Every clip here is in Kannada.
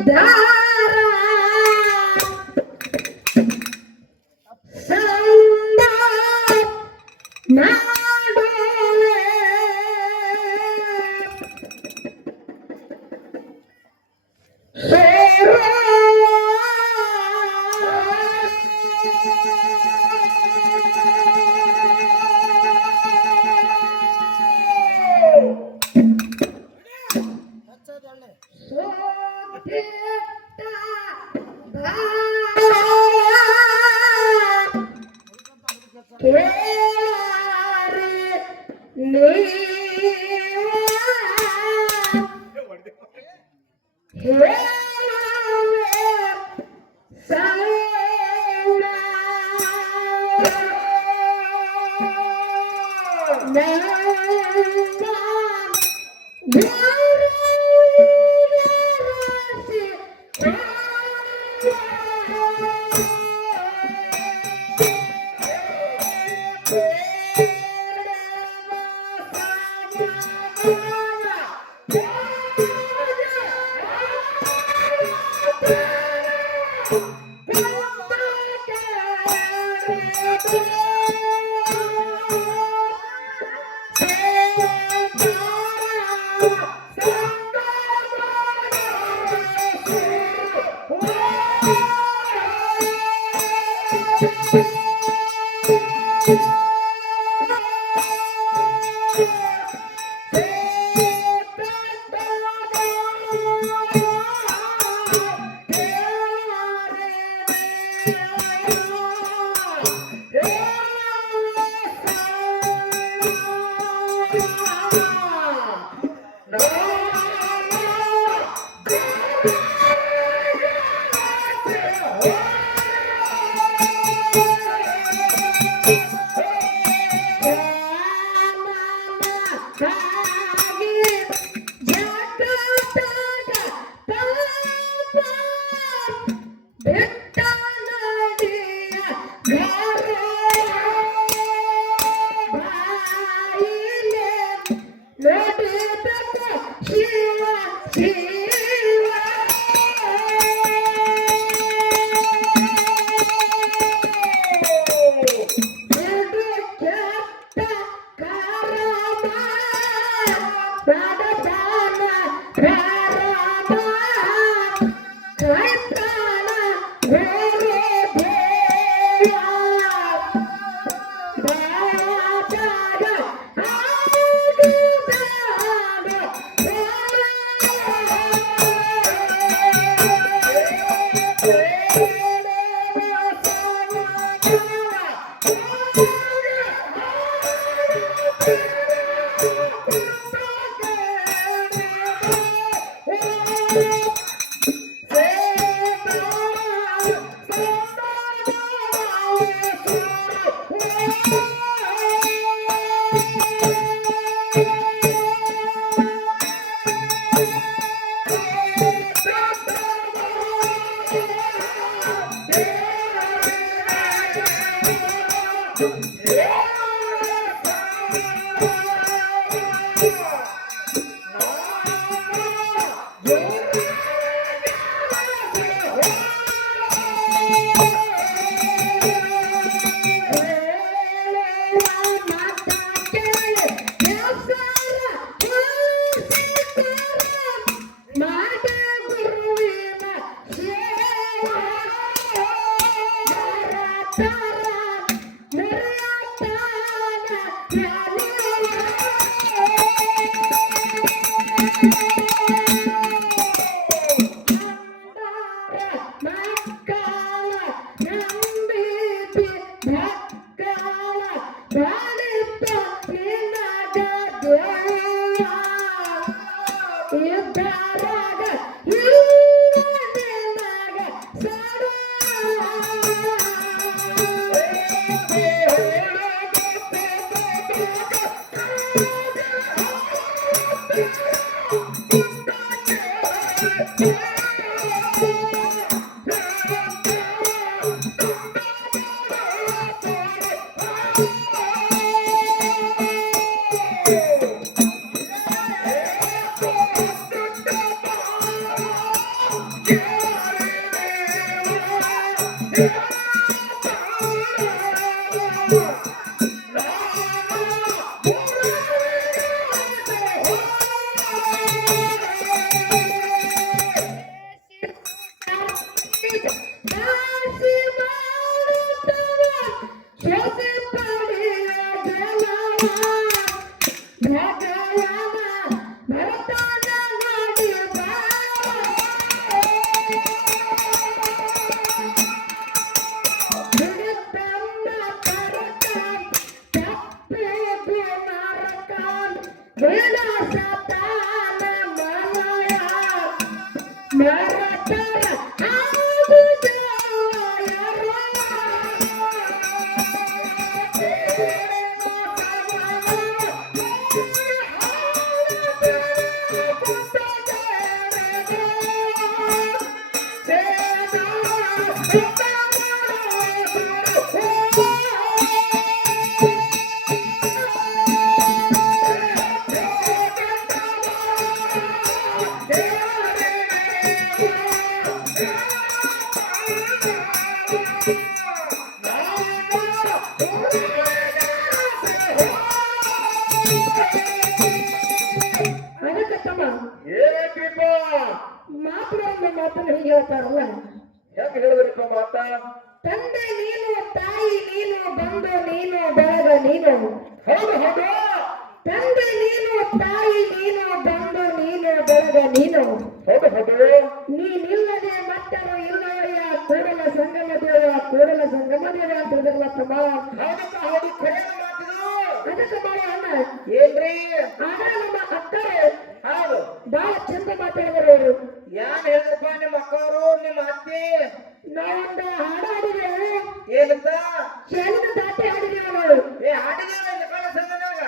ದಾರ ಸಂದ ನಾಡುವೆ ಸೇರೋ ಹೇಳ್ತಾರಲ್ಲ ಹೆಂಗ್ ಹೇಳಿದ್ರಿಪ್ಪ ಮಾತ ತಂದೆ ನೀನು ತಾಯಿ ನೀನು ಬಂಧು ನೀನು ಬೆಳಗ ನೀನು ಹೌದು ಹೌದು ತಂದೆ ನೀನು ತಾಯಿ ನೀನು ಬಂಧು ನೀನು ಬೆಳಗ ನೀನು ಹೌದು ಹೌದು ನೀನಿಲ್ಲದೆ ಮತ್ತನು ಇಲ್ಲವಯ್ಯ ಕೂಡಲ ಸಂಗಮ ದೇವ ಕೂಡಲ ಸಂಗಮ ದೇವ ಅಂತ ಹೇಳಿದ್ರಲ್ಲ ತಮ್ಮ ಹೌದಪ್ಪ ಹೌದು ಖರೆ ಮಾತಿದು ಅದಕ್ಕೆ ಬಾಳ ಅಣ್ಣ ಏನ್ರಿ ಆಗ ನಮ್ಮ ಅಕ್ಕರು ಹೌದು ಬಹಳ ಚಂದ ಮಾತಾಡಿದ್ರು ಅವರು ಯಾನ್ ಹೇಳಿದ್ರಪ್ಪ ನಿಮ್ಮ ಅಕ್ಕವರು ನಿಮ್ಮ ಅತ್ತಿ ನಾವೊಂದು ಹಾಡು ಹಾಡಿದೆವು ಏನಂತ ಚೆನ್ನ ದಾಟಿ ಹಾಡಿದೆವು ನಾವು ಹಾಡಿದೇವ ಇಲ್ಲ ಕಣ ಸಂಗನಾಗ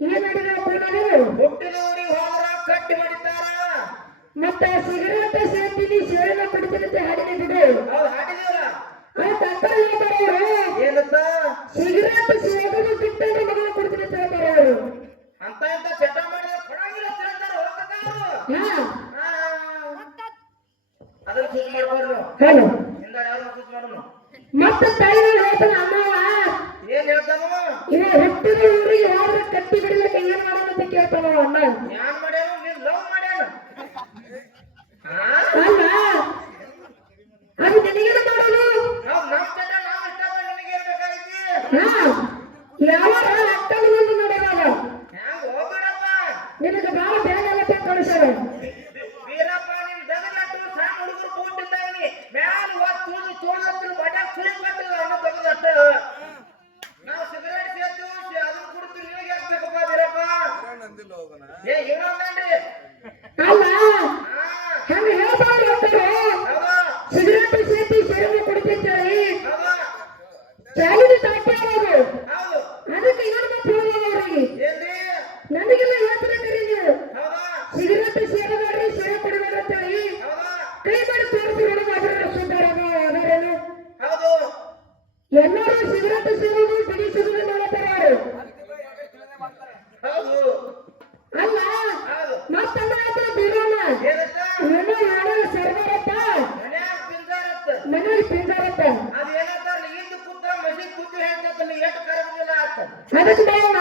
ಏನ್ ಹಾಡಿದೆವು ಕೂಡಲು ಹುಟ್ಟಿದವರಿಗೆ ಹೋದ್ರ ಕಟ್ಟಿ ಮಾಡಿದ್ದಾರ ಮತ್ತೆ ಸಿಗರೇಟ್ ಸೇರ್ತೀನಿ ಸೇರನ ಕುಡಿತೀನಿ ಹಾಡಿದೆ ಬಿಡು ಹೌದು ಹಾಡಿದೇವಲ್ಲ ಅದಕ್ಕೆ ಅಕ್ಕ ಹೇಳ್ತಾರೆ ಏನಂತ ಸಿಗರೇಟ್ ಸೇರೋದು ಬಿಟ್ಟಂದ್ರೆ ಮಗನ ಕುಡಿತೀನಿ ಅಂತ ಹೇಳ್ತಾರೆ ಅವರು ಅಂತ ಇಂತ ಚಟ ಮಾಡಿದ್ರೆ ಕೊಡಂಗಿಲ್ಲ ಅಂತ ಹೇಳ್ತಾರೆ ಅದನ್ನ ಸೂಚ್ ಮಾಡ್ಬಾರ್ದು ಹೇಳು ಹಿಂದಾಡಿ ಯಾರು ಸೂಚ್ ಮಾಡೋನು ಮತ್ತೆ ತಾಯಿ ಹೇಳ್ತಾನ ಅಮ್ಮವ ಏನ್ ಹೇಳ್ತಾನು ಇವ ಹುಟ್ಟಿದ ಊರಿಗೆ ಹೋದ್ರೆ ಕಟ್ಟಿ ಬಿಡಲಿಕ್ಕೆ ಏನ್ ಮಾಡೋಣ ಅಂತ ಕೇಳ್ತಾನ ಅಣ್ಣ ಯಾನ್ ಮಾಡ್ಯಾನು ನೀನ್ ಲವ್ ಮಾಡ್ಯಾನ ಅಲ್ಲ ಅದು ನಿನಗೇನು ಮಾಡೋದು ನಮ್ ಚಟ ನಾವ್ ಇಷ್ಟಪಟ್ಟು ನಿನಗೆ ಇರ್ಬೇಕಾಗೈತಿ ಯಾವ ಅಕ್ಕನ ಮುಂದೆ ನೋಡೋಣ ಹ್ಯಾಂಗ ಹೋಗ್ಬಿಡಪ್ಪ ನಿನಗೆ ಬಾಳ ಬೇಗ ಆಗತ್ತೆ ಕಳಿಸ್ಯಾರ ವೀರಪ್ಪ ನಿನ್ ದಗದಟ್ಟು ಸಣ್ಣ ಹುಡುಗರು ಕೂಟಿದ್ದಾಗಿ ಮ್ಯಾಲ ತುಳಿದು ತುಳಿದು ಬಟಾಕ್ ಸುಳಿದ್ ಕೊಟ್ಟಿಲ್ಲ ಅನ್ನೋ ತೆಗೆದಟ್ಟು ನಾವು ಸಿಗರೇಟ್ ಸೇರ್ತೀವಿ ಅದನ್ನ ಕುಡಿತೀವಿ ನಿನಗೆ ಹಾಕ್ಬೇಕಪ್ಪ ವೀರಪ್ಪ ಏ ಏನಂದ್ರಿ ಅಲ್ಲ ಹಂಗ ಹೇಳ್ಬಾರ್ದು ಅಂತಾರೆ ಸಿಗರೇಟ್ ಸೇರ್ತಿ ಸೇರಿ ಕುಡಿತಿರ್ತಾರೆ ಚಾಲಿನ ತಾಟಿ ಆಗೋದು ಅದಕ್ಕೆ ಇನ್ನೊಂದು ಮಾತು ಹೇಳಿದ ಅವರಿಗೆ ನನಗೆಲ್ಲ ಹೇಳ್ತಾರೆ ಕರೀ ನೀವು ಸಿಗರೇಟ್ ಸೇರಬೇಡ್ರಿ ಸೇರೆ ಕುಡಿಬೇಡ್ರಿ ಅಂತ ಹೇಳಿ ಕೈ ಮಾಡಿ ತೋರಿಸಿ ನೋಡಿ ಅದರ ಸುಂದರೇನು ಎಲ್ಲರೂ ಸಿಗರೇಟ್ ಸೇರೋದು ಬಿಡಿ ಸುಡುದು ಮಾಡುತ್ತಾರೆ ಅವರು ಅಲ್ಲ ಮತ್ತಂದ ಹೇಳ್ತಾರೆ ಬೀರಣ್ಣ ಏನೋ ಸರ್ವಾರಪ್ಪ ಮನೆಗೆ ಪಿಂಜಾರಪ್ಪ ಅದಕ್ಕೆ ಬಾಯಣ್ಣ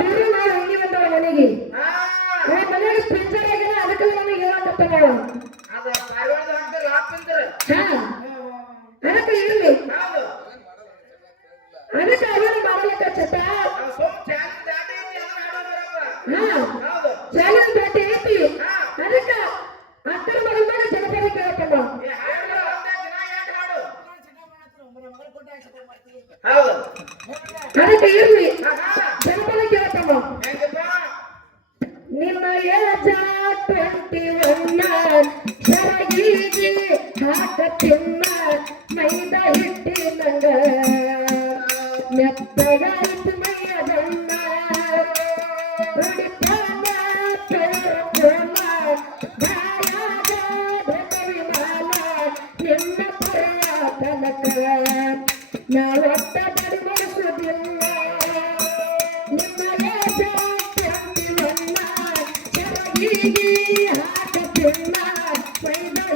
ಬೀರಣ್ಣ ಇಲ್ಲಿ ಬಂದವ ಮನೆಗೆ ಮನೆಗೆ ಪಿಂಜಾರ ಆಗಿಲ್ಲ ಅದಕ್ಕೆ ನನಗೆ ಹೇಳಕತ್ತ ನಾವು ಅದಕ್ಕೆ ಇರಲಿ ಅದಕ್ಕೆ ಅವನು ಮಾಡಲಿಕ್ಕ ಚಟ ಚಾಲೆಂಜ್ ದಾಟಿ ಐತಿ ಅದಕ್ಕೆ ಅಕ್ಕನ ಮಗಳ ಮೇಲೆ ಜನಪದ ಕೇಳತ್ತಮ್ಮ ಅದಕ್ಕೆ ಇರ್ಲಿ ಜನಪದ ಕೇಳತ್ತಮ್ಮ ನಿಮ್ಮ ಏಜ 21 ಸರಗಿಗೆ ಹಾಕ ತಿನ್ನ ಮೈದಾ ಹಿಟ್ಟಿನಂಗ ಮೆತ್ತಗಾಯ್ತು ಮೈಯ ಬಣ್ಣ ಹೊಡಿತಾನ ತೋರಕೋನ ಬಾಯಾಗ ವಿಮಾನ ನಿಮ್ಮ ಪರ್ಯ ತನಕ ನಾವೊಟ್ಟ ಬಡಿಮಡಿಸುವುದಿಲ್ಲ ನಿಮ್ಮ ಏಜ 21 ಸರಗಿಗೆ ಹಾಕ ತಿನ್ನ ಮೈದಾ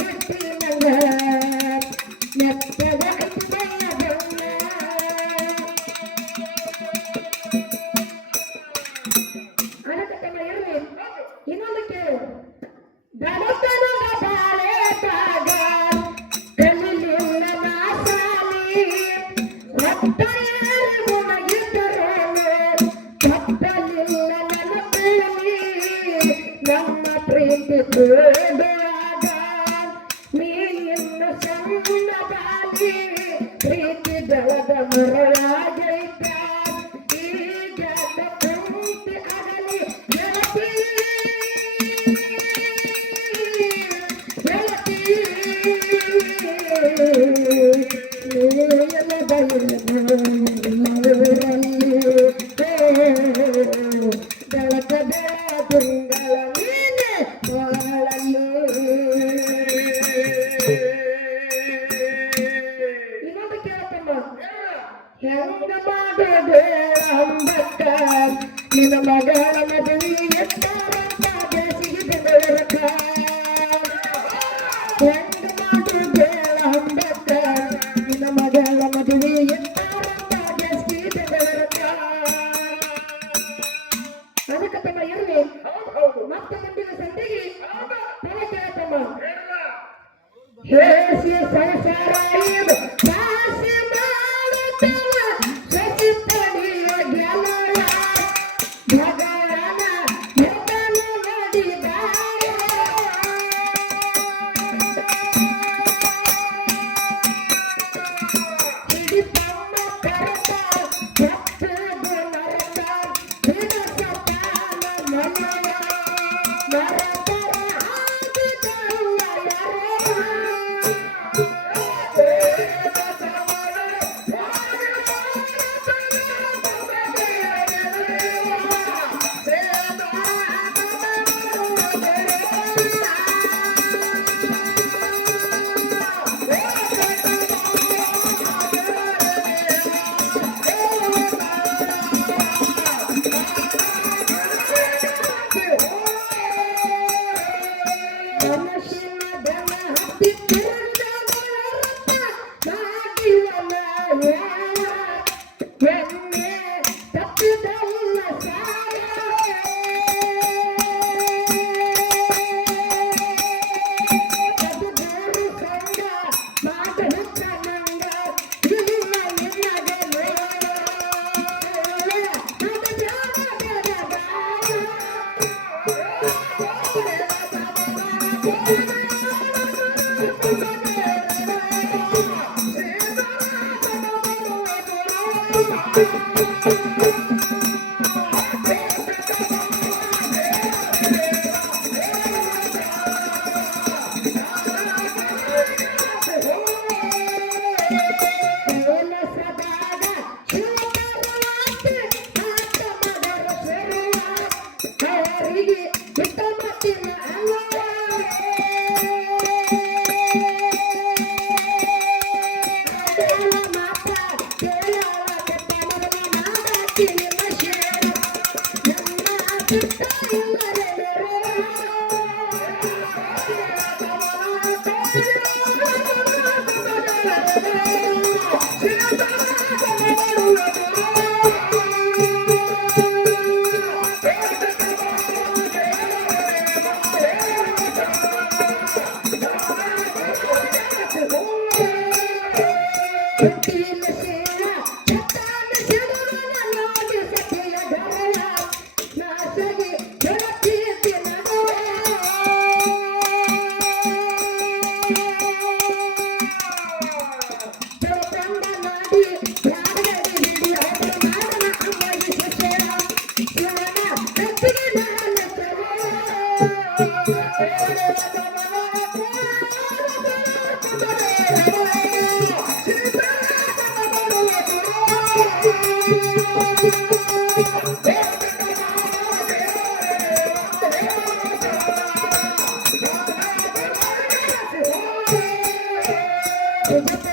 ಹೆಂಗ ಮಾಡು ಬೇಡ ಅಂಬೇಡ್ಕರ್ ನಿನ್ನ ಮಗಳ ಮದುವೆ ಅದಕ್ಕೆ ತಮ್ಮ ಇರಲಿ ಮತ್ತೆ ಮುಂದಿನ ಸಂಧಿಗೆ ತಲೆ ಕೇಳತಮ್ಮ ಹೇಸಿ ಸಂಸಾರ ಇದು ಕಾಸಿ ಮಾಡುತ್ತವ ಸಸಿ ಪಡಿಯ ಗೆಲುವ ಭಗವಾನ ಎದನು ನೋಡಿದಾಯ ಹಿಡಿತಮ್ಮ ಕರೆತ ತಪ್ಪುದು ನರಕ ಹಿಡಸತಾನ ಮನವ ನರಕರ ಹಾಕಿದಲ್ಲ ಯಾರೋ ಮನಸ್ಸಿನ ಬೆನ್ನ ಹತ್ತಿ ಎಣ್ಣೆ ತಪ್ಪಿದಲ್ಲ ಸಾಯ ಬದುಕೂರು ಸಂಗ ಮಾತ ಹುಟ್ಟ ನಂಗ ಇಲ್ಲ ನಿನ್ನಗೆ ಸದಾಗ ಶಿವಪರವಾತೆ ಮಾತ ಮಗರ ಸ್ವರುವ ಅವರಿಗೆ ಬಿಟ್ಟ ಮತ್ತಿನ ಮಾತ ಕೇಳಲ ಕೆಟ್ಟವನ ಮಾಡಾಕಿ ನಿಮ್ಮ ಶೇರ ನನ್ನ ಬಿಟ್ಟ ಇಲ್ಲರೆ ಹುಟ್ಟಿನ ಸೇವ ಚಟ್ಟಾನ ಸಿಡುವನ ನೋಡಿ ಸಖಿಯ ಗರಳ ನಾಸಗಿ ಬೆಳಕೀತಿ ನಡುವೆ ತಿಳ್ಕೊಂಡ ನೋಡಿ ಯಾಗಡಿ ಹಿಡಿ ಅವರ ಮಾಡನ ಅಮ್ಮಗಿ ಸಸ್ಯ ಶಿವನ ಕತ್ತಿಗೆ ನಾನ Thank you.